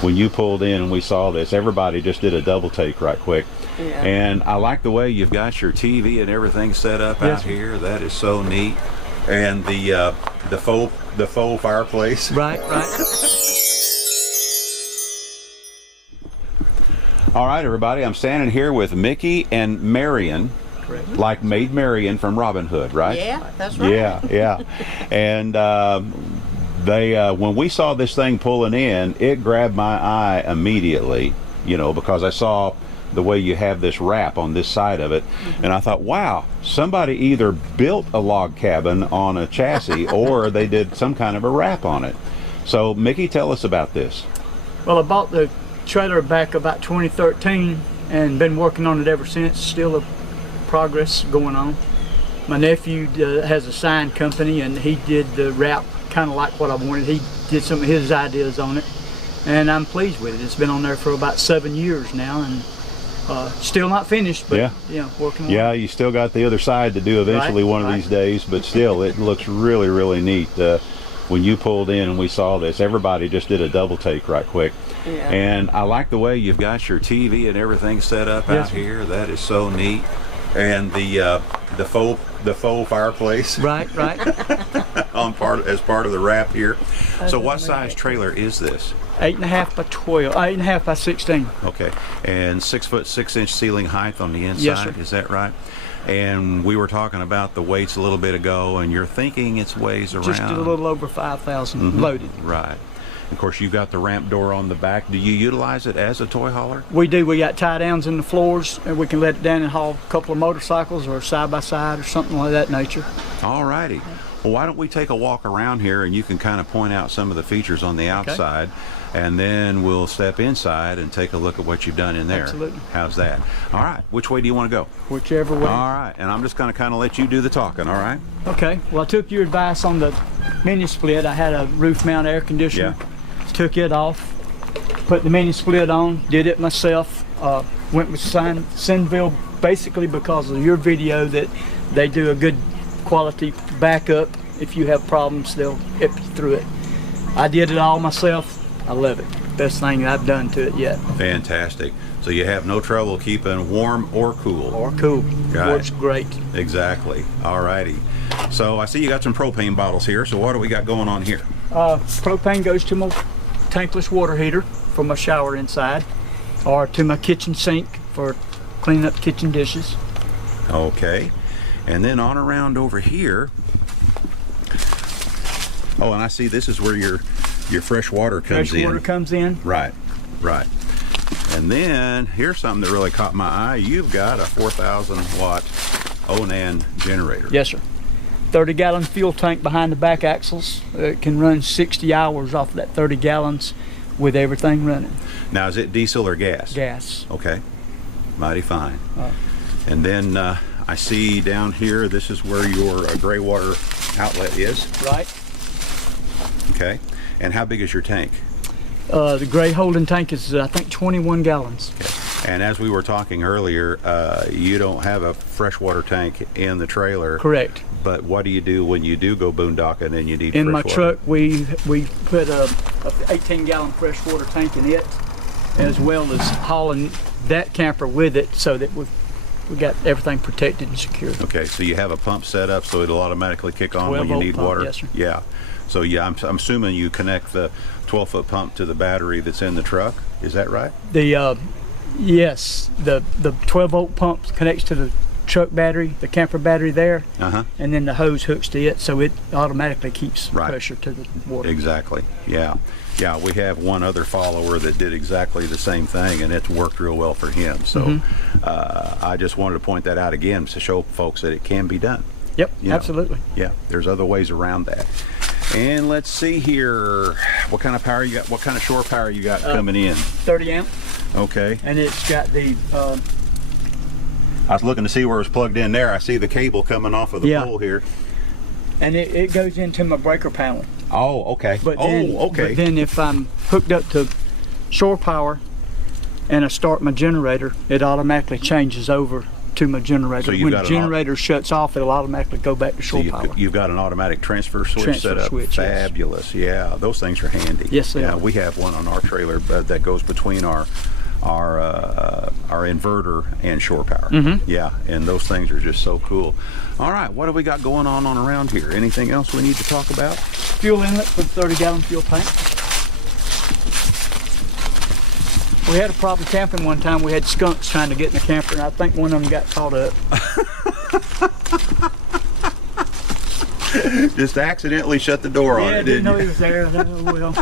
when you pulled in and we saw this, everybody just did a double take right quick. Yeah. And I like the way you've got your TV and everything set up out here. That is so neat. And the faux fireplace. Right. All right, everybody. I'm standing here with Mickey and Marion. Correct. Like Maid Marian from Robin Hood, right? Yeah, that's right. Yeah. And they when we saw this thing pulling in, it grabbed my eye immediately, you know, because I saw the way you have this wrap on this side of it, and I thought, wow, somebody either built a log cabin on a chassis or they did some kind of a wrap on it. So Mickey, tell us about this. Well, I bought the trailer back about 2013 and been working on it ever since. Still a progress going on. My nephew has a sign company, and he did the wrap kind of like what I wanted. He did some of his ideas on it, and I'm pleased with it. It's been on there for about 7 years now, and still not finished, but you know, working on it. Yeah, you still got the other side to do eventually one of these days, but still it looks really, really neat. When you pulled in and we saw this, everybody just did a double take right quick. Yeah. And I like the way you've got your TV and everything set up out here. That is so neat. And the faux fireplace. Right. as part of the wrap here. So what size trailer is this? 8.5 by 12, 8.5 by 16. Okay, and 6 foot 6 inch ceiling height on the inside. Yes, sir. Is that right? And we were talking about the weights a little bit ago, and you're thinking it weighs around Just a little over 5,000 loaded. Right. Of course, you've got the ramp door on the back. Do you utilize it as a toy hauler? We do. We got tie downs in the floors, and we can let it down and haul a couple of motorcycles or side by side or something like that nature. All righty. Well, why don't we take a walk around here, and you can kind of point out some of the features on the outside, and then we'll step inside and take a look at what you've done in there. Absolutely. How's that? All right. Which way do you want to go? Whichever way. All right. And I'm just going to kind of let you do the talking, all right? Okay. Well, I took your advice on the mini split. I had a roof mount air conditioner. Took it off, put the mini split on, did it myself. Went with Sinville basically because of your video that they do a good quality backup. If you have problems, they'll help you through it. I did it all myself. I love it. Best thing I've done to it yet. Fantastic. So you have no trouble keeping warm or cool. Or cool. Right. Works great. Exactly. All righty. So I see you got some propane bottles here. So what do we got going on here? Propane goes to my tankless water heater for my shower inside, or to my kitchen sink for cleaning up kitchen dishes. Okay. And then on around over here. Oh, and I see this is where your fresh water comes in. Fresh water comes in. Right. And then here's something that really caught my eye. You've got a 4,000 watt Onan generator. Yes, sir. 30-gallon fuel tank behind the back axles. It can run 60 hours off of that 30 gallons with everything running. Now, is it diesel or gas? Gas. Okay. Mighty fine. And then I see down here, this is where your gray water outlet is. Right. Okay. And how big is your tank? The gray holding tank is, I think, 21 gallons. Okay. And as we were talking earlier, you don't have a freshwater tank in the trailer. Correct. But what do you do when you do go boondocking and you need in fresh my water? truck, we put a 18-gallon freshwater tank in it, as well as hauling that camper with it, so that we got everything protected and secure. Okay, so you have a pump set up so it'll automatically kick on when you need pump, water? yes, sir. Yeah. So yeah, I'm assuming you connect the 12-foot pump to the battery that's in the truck. Is that right? Yes, the 12-volt pump connects to the truck battery, the camper battery there, and then the hose hooks to it, so it automatically keeps pressure to the water. Exactly. Yeah. We have one other follower that did exactly the same thing, and it's worked real well for him. So I just wanted to point that out again to show folks that it can be done. Yep, absolutely. Yeah, there's other ways around that. And let's see here, what kind of power you got? What kind of shore power you got coming in? 30 amp. Okay. And it's got the. I was looking to see where it was plugged in there. I see the cable coming off of the pole here. And it goes into my breaker panel. Oh, okay. But then if I'm hooked up to shore power and I start my generator, it automatically changes over to my generator. So you've When got the an generator shuts off, it'll automatically go back to shore power. You've got an automatic transfer switch Transfer set up. switch, yes. Fabulous. Yeah, those things are handy. Yes, they yeah, are. we have one on our trailer that goes between our inverter and shore power. Yeah, and those things are just so cool. All right, what have we got going on around here? Anything else we need to talk about? Fuel inlet for the 30-gallon fuel tank. We had a problem camping one time. We had skunks trying to get in the camper, and I think one of them got caught up. Just accidentally shut the door on Yeah, it, didn't know you? he was there. Oh, well.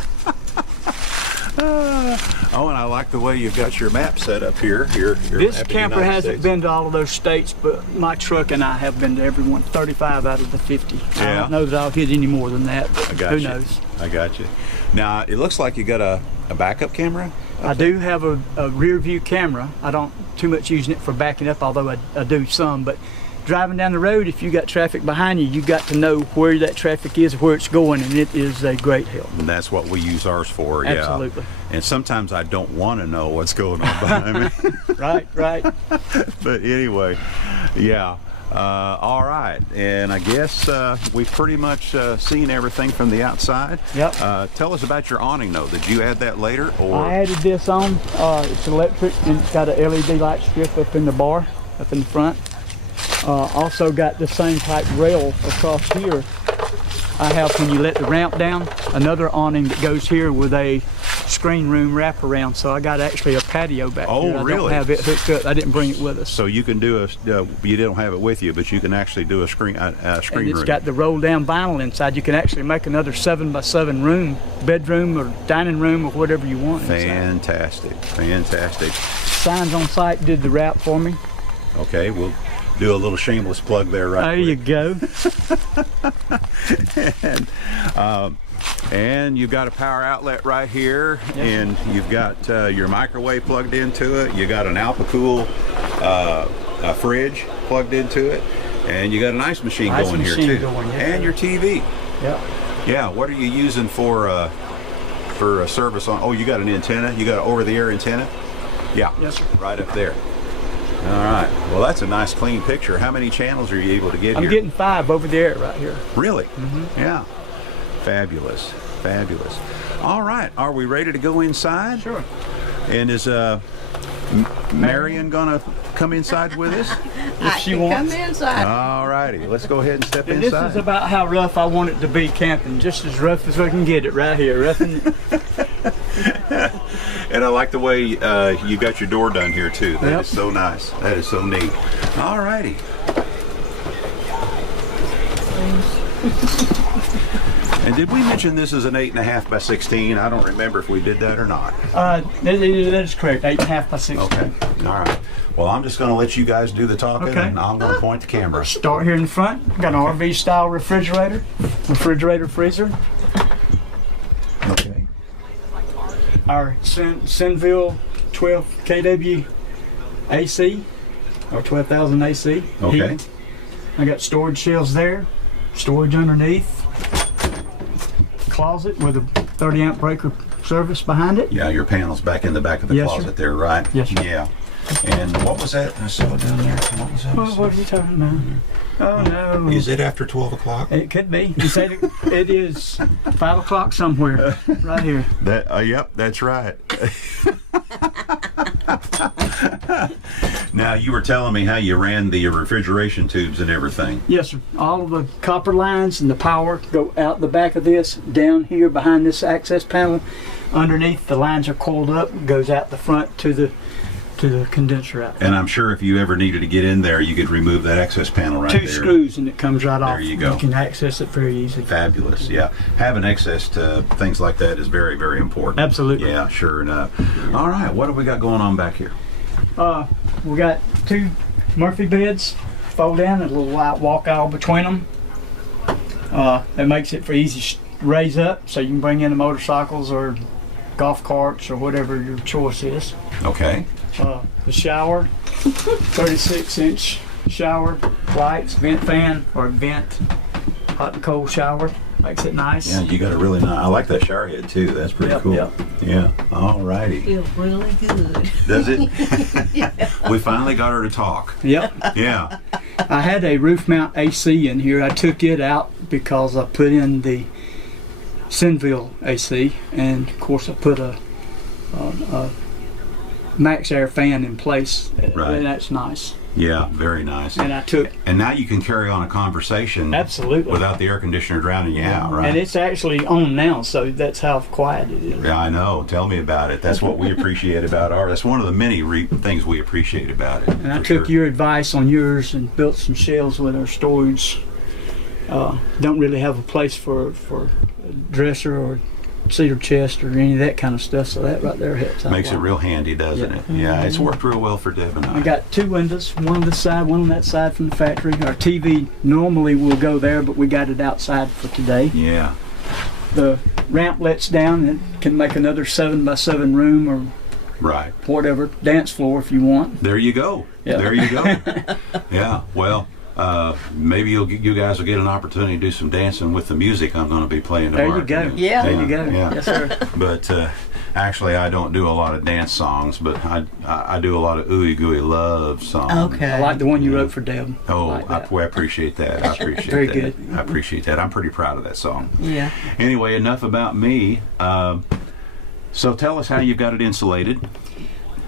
Oh, and I like the way you've got your map set up here. This camper hasn't been to all of those states, but my truck and I have been to every one, 35 out of the 50. I Yeah. don't know that I'll hit any more than that, but I got who you. knows. I got you. Now, it looks like you got a backup camera? I do have a rear view camera. I don't too much using it for backing up, although I do some. But driving down the road, if you got traffic behind you, you got to know where that traffic is, where it's going, and it is a great help. And that's what we use ours for, yeah. Absolutely. And sometimes I don't want to know what's going on behind me. Right. But anyway, yeah. All right, and I guess we've pretty much seen everything from the outside. Yep. Tell us about your awning, though. Did you add that later, or? I added this on. It's electric, and it's got a LED light strip up in the bar, up in the front. Also got the same type rail across here. I have, when you let the ramp down, another awning that goes here with a screen room wraparound. So I got actually a patio back Oh, here. I really? don't have it hooked up. I didn't bring it with us. So you can do you don't have it with you, but you can actually do a screen And it's room. got the roll down vinyl inside. You can actually make another 7x7 room, bedroom or dining room or whatever you want inside. Fantastic. Signs on site did the wrap for me. Okay, we'll do a little shameless plug there right There you go. And you've got a power outlet right here, Yes. and you've got your microwave plugged into it. You got an Alpacool fridge plugged into it, and you got an ice machine Ice going machine here too, going, yes, and sir. your TV. Yep. Yeah, what are you using for a service on? Oh, you got an antenna. You got an over-the-air antenna. Yeah. Yes, sir. Right up there. All right. Well, that's a nice clean picture. How many channels are you able to get I'm here? getting 5 over there right here. Really? Yeah. Fabulous. All right. Are we ready to go inside? Sure. And is Marion gonna come inside with us? If she wants. Come inside. All righty. Let's go ahead and step And this inside. is about how rough I want it to be camping. Just as rough as we can get it right here. Roughing. And I like the way you got your door done here too. That Yep. is so nice. That is so neat. All righty. And did we mention this is an 8.5 by 16? I don't remember if we did that or not. That is correct. 8.5 by 16. Okay. All right. Well, I'm just going to let you guys do the talking, Okay. and I'm going to point the camera. Start here in the front. Got an RV style refrigerator freezer. Okay. Our Senville 12 kW AC or 12,000 AC. Okay. heat. I got storage shelves there, storage underneath, closet with a 30 amp breaker service behind it. Yeah, your panel's back in the back of the Yes, sir. closet there, right? Yes, sir. Yeah. And what was that? I saw it down there. What was that? What are you talking about? Oh no. Is it after 12 o'clock? It could be. You said it is 5 o'clock somewhere right here. Yep, that's right. Now, you were telling me how you ran the refrigeration tubes and everything. Yes, sir. All of the copper lines and the power go out the back of this, down here behind this access panel. Underneath, the lines are coiled up, goes out the front to the condenser out. And I'm sure if you ever needed to get in there, you could remove that access panel right there. 2 screws and it comes right off. There you go. You can access it very easy. Fabulous, yeah. Having access to things like that is very, very important. Absolutely. Yeah, sure enough. All right, what have we got going on back here? We got 2 Murphy beds, fold down, and a little light walk aisle between them. That makes it for easy raise up, so you can bring in the motorcycles or golf carts or whatever your choice is. Okay. The shower, 36-inch shower, lights, vent fan, or vent, hot and cold shower. makes it nice. Yeah, you got a really nice. I like that shower head too. That's pretty Yep, cool. yep. Yeah. All righty. Feels really good. Does it? We finally got her to talk. Yep. Yeah. I had a roof mount AC in here. I took it out because I put in the Sinville AC, and of course I put a Max Air fan in place. Right. And that's nice. Yeah. Very nice. And I took And now you can carry on a conversation absolutely. without the air conditioner drowning you out, right? And it's actually on now, so that's how quiet it is. Yeah, I know. Tell me about it. That's what we appreciate about ours. That's one of the many things we appreciate about it. And I for took sure. your advice on yours and built some shelves with our storage. Don't really have a place for a dresser or cedar chest or any of that kind of stuff, so that right there helps out. Makes a it lot. real handy, doesn't Yeah. it? Yeah, it's worked real well for Deb and I. I got 2 windows, one on this side, one on that side from the factory. Our TV normally will go there, but we got it outside for today. Yeah. The ramp lets down and it can make another 7x7 room or Right. whatever, dance floor if you want. There you go. Yeah. There you go. Yeah. Well, maybe you guys will get an opportunity to do some dancing with the music I'm going to be playing There tomorrow. you go. Yeah. There you go. Yeah. Yes, sir. But actually, I don't do a lot of dance songs, but I do a lot of ooey gooey love songs. Okay. I like the one you wrote for Deb. Oh, Like that. I appreciate that. I appreciate Very that. good. I appreciate that. I'm pretty proud of that song. Yeah. Anyway, enough about me. So tell us how you've got it insulated.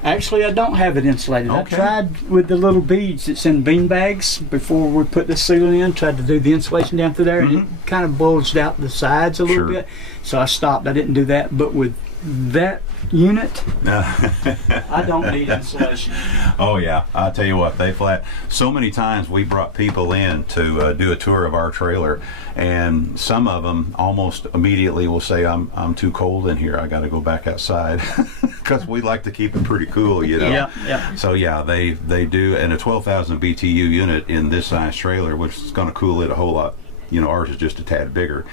Actually, I don't have it insulated. Okay. I tried with the little beads that's in bean bags before we put the ceiling in, tried to do the insulation down through there, and it kind of bulged out the sides a little Sure. bit. So I stopped. I didn't do that. But with that unit, I don't need insulation. Oh yeah, I'll tell you what, they flat. So many times we brought people in to do a tour of our trailer, and some of them almost immediately will say, "I'm too cold in here. I got to go back outside," because we like to keep it pretty cool, you know. Yeah, yeah. So yeah, they do, and a 12,000 BTU unit in this size trailer, which is going to cool it a whole lot. You know, ours is just a tad bigger.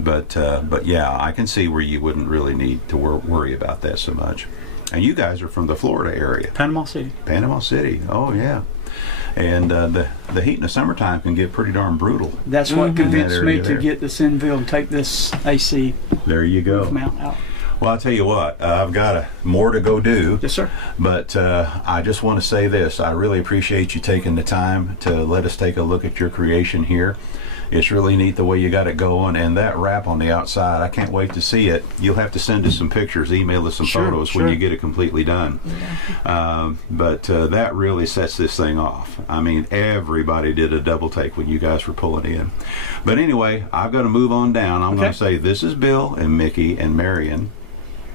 But yeah, I can see where you wouldn't really need to worry about that so much. And you guys are from the Florida area. Panama City. Panama City. Oh yeah. And the heat in the summertime can get pretty darn brutal. That's what convinced That me area to there. get the Sinville and take this AC There you roof go. mount out. Well, I'll tell you what, I've got more to go do. Yes, sir. But I just want to say this. I really appreciate you taking the time to let us take a look at your creation here. It's really neat the way you got it going, and that wrap on the outside, I can't wait to see it. You'll have to send us some pictures, email us some Sure, photos sure. when you get it completely done. But that really sets this thing off. I mean, everybody did a double take when you guys were pulling in. But anyway, I've got to move on down. I'm going Okay. to say this is Bill and Mickey and Marion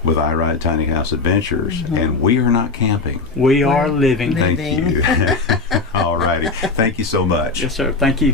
with I Ride Tiny House Adventures, and we are not camping. We are living. Thank Living. you. All righty. Thank you so much. Yes, sir. Thank you.